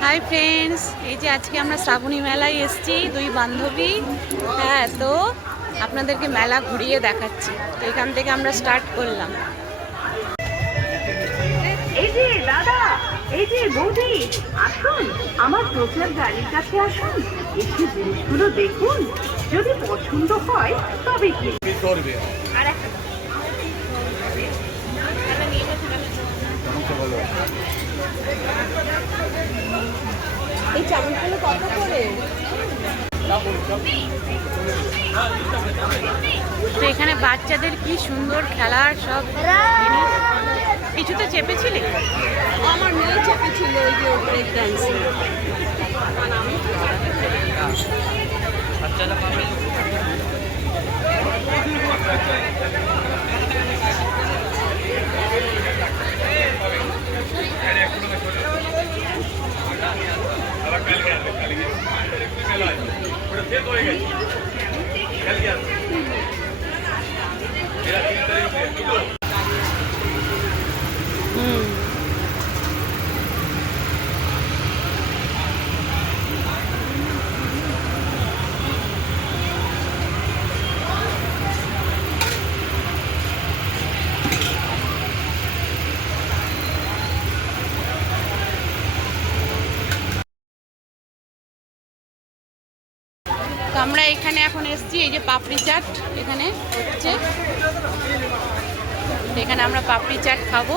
Hi friends, এই যে আজকে আমরা শ্রাবণী মেলায় এসেছি দুই বান্ধবী। হ্যাঁ, তো আপনাদেরকে মেলা ঘুরিয়ে দেখাচ্ছি। তো এখান থেকে আমরা স্টার্ট করলাম। এই যে দাদা, এই যে বৌদি, আসুন আমার প্রচার গাড়ির কাছে আসুন, এসে জিনিসগুলো দেখুন, যদি পছন্দ হয় তবে কি করবে। আর একটা এই চাউলগুলো কত করে? তো এখানে বাচ্চাদের কি সুন্দর খেলার সব জিনিস। কিছুতে চেপেছিলি? আমার মেয়ে চেপেছিল ওই যে ব্রেক ডান্সে। তো আমরা এখানে এখন এসেছি, এই যে পাপড়ি চাট এখানে হচ্ছে। এখানে আমরা পাপড়ি চাট খাবো।